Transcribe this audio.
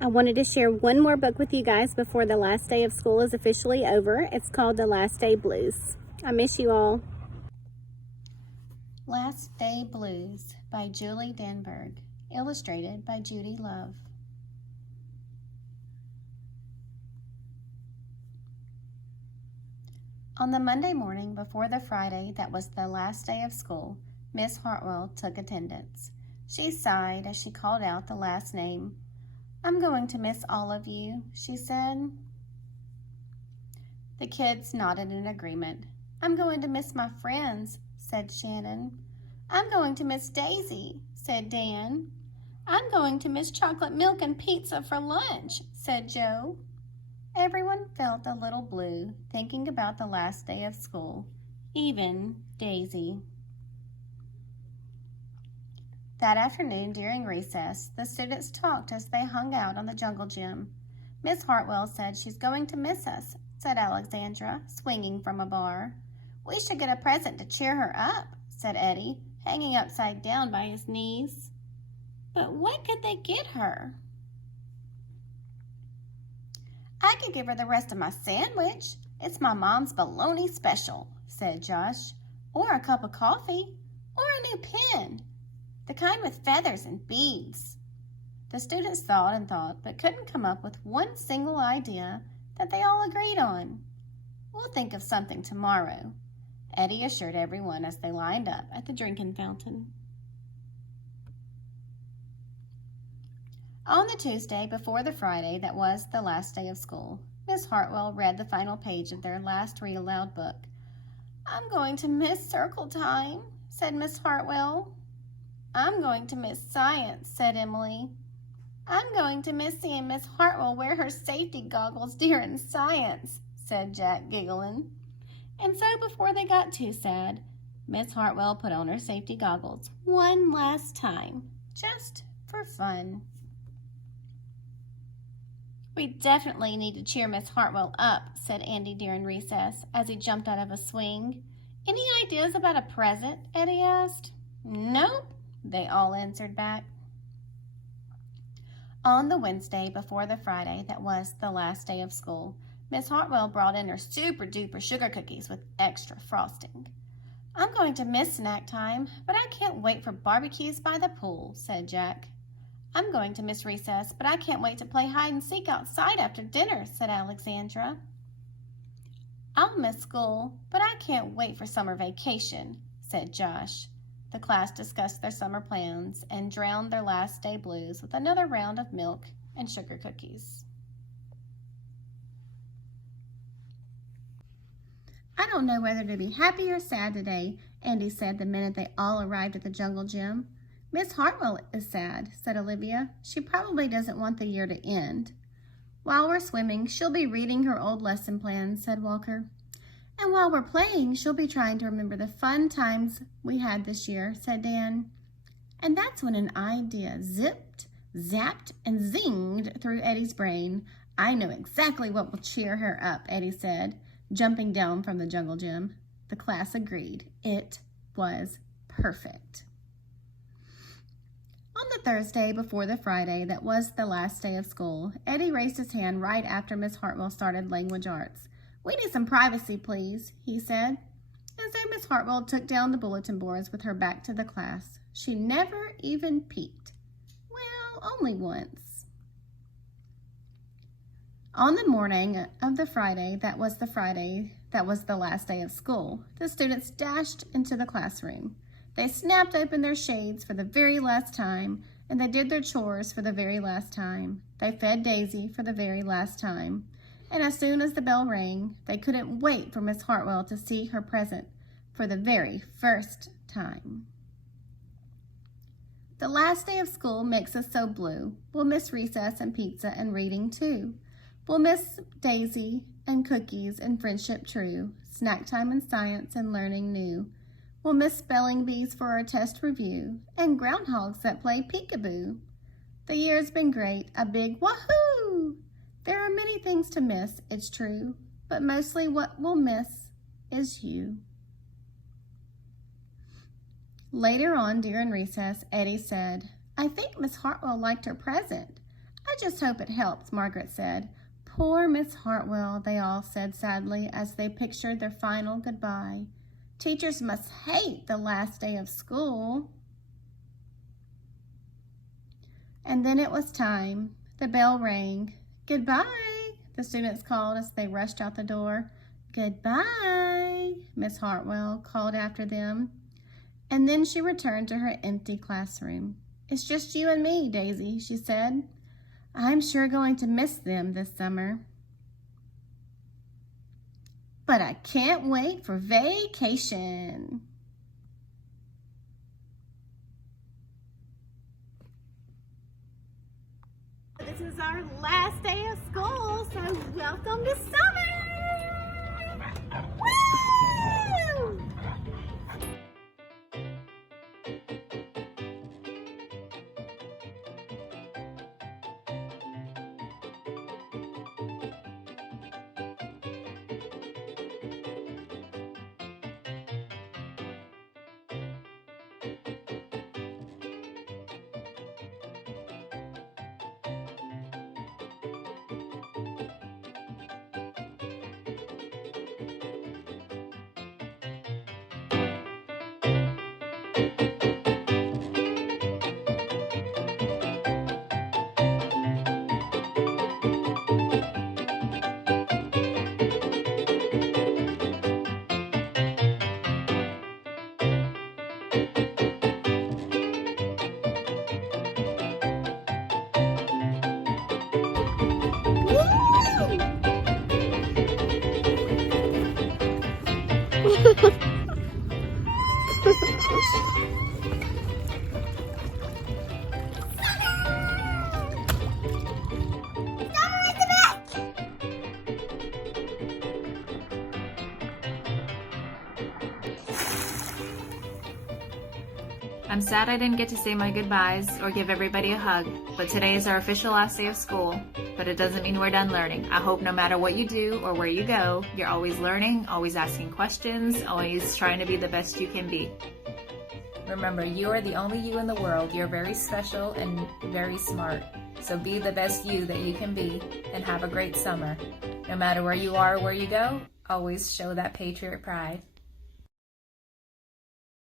I wanted to share one more book with you guys before the last day of school is officially over. It's called The Last Day Blues. I miss you all. Last Day Blues by Julie Denberg, illustrated by Judy Love. On the Monday morning before the Friday that was the last day of school, Miss Hartwell took attendance. She sighed as she called out the last name. "I'm going to miss all of you," she said. The kids nodded in agreement. "I'm going to miss my friends," said Shannon. "I'm going to miss Daisy," said Dan. "I'm going to miss chocolate milk and pizza for lunch," said Joe. Everyone felt a little blue thinking about the last day of school, even Daisy. That afternoon during recess, the students talked as they hung out on the jungle gym. "Miss Hartwell said she's going to miss us," said Alexandra, swinging from a bar. "We should get a present to cheer her up," said Eddie, hanging upside down by his knees. "But what could they get her?" "I could give her the rest of my sandwich. It's my mom's bologna special," said Josh. "Or a cup of coffee. Or a new pen. The kind with feathers and beads." The students thought and thought, but couldn't come up with one single idea that they all agreed on. "We'll think of something tomorrow," Eddie assured everyone as they lined up at the drinking fountain. On the Tuesday before the Friday that was the last day of school, Miss Hartwell read the final page of their last read-aloud book. "I'm going to miss circle time," said Miss Hartwell. "I'm going to miss science," said Emily. "I'm going to miss seeing Miss Hartwell wear her safety goggles during science," said Jack, giggling. And so before they got too sad, Miss Hartwell put on her safety goggles one last time, just for fun. "We definitely need to cheer Miss Hartwell up," said Andy during recess as he jumped out of a swing. "Any ideas about a present?" Eddie asked. "Nope," they all answered back. On the Wednesday before the Friday that was the last day of school, Miss Hartwell brought in her super-duper sugar cookies with extra frosting. "I'm going to miss snack time, but I can't wait for barbecues by the pool," said Jack. "I'm going to miss recess, but I can't wait to play hide and seek outside after dinner," said Alexandra. "I'll miss school, but I can't wait for summer vacation," said Josh. The class discussed their summer plans and drowned their last day blues with another round of milk and sugar cookies. "I don't know whether to be happy or sad today," Andy said the minute they all arrived at the jungle gym. "Miss Hartwell is sad," said Olivia. "She probably doesn't want the year to end." "While we're swimming, she'll be reading her old lesson plans," said Walker. "And while we're playing, she'll be trying to remember the fun times we had this year," said Dan. And that's when an idea zipped, zapped, and zinged through Eddie's brain. "I know exactly what will cheer her up," Eddie said, jumping down from the jungle gym. The class agreed. It was perfect. On the Thursday before the Friday that was the last day of school, Eddie raised his hand right after Miss Hartwell started language arts. "We need some privacy, please," he said. And so Miss Hartwell took down the bulletin boards with her back to the class. She never even peeked. Well, only once. On the morning of the Friday that was the last day of school, the students dashed into the classroom. They snapped open their shades for the very last time, and they did their chores for the very last time. They fed Daisy for the very last time. And as soon as the bell rang, they couldn't wait for Miss Hartwell to see her present for the very first time. The last day of school makes us so blue. We'll miss recess and pizza and reading too. We'll miss Daisy and cookies and friendship true, snack time and science and learning new. We'll miss spelling bees for our test review and groundhogs that play peekaboo. The year's been great, a big wahoo! There are many things to miss, it's true, but mostly what we'll miss is you. Later on during recess, Eddie said, "I think Miss Hartwell liked her present. I I just hope it helps, Margaret said. Poor Miss Hartwell, they all said sadly as they pictured their final goodbye. Teachers must hate the last day of school. And then it was time. The bell rang. Goodbye, the students called as they rushed out the door. Goodbye, Miss Hartwell called after them. And then she returned to her empty classroom. It's just you and me, Daisy, she said. I'm sure going to miss them this summer. But I can't wait for vacation. This is our last day of school, so welcome to summer! Woo! I'm sad I didn't get to say my goodbyes or give everybody a hug, but today is our official last day of school. But it doesn't mean we're done learning. I hope no matter what you do or where you go, you're always learning, always asking questions, always trying to be the best you can be. Remember, you are the only you in the world. You're very special and very smart. So be the best you that you can be and have a great summer. No matter where you are or where you go, always show that patriot pride.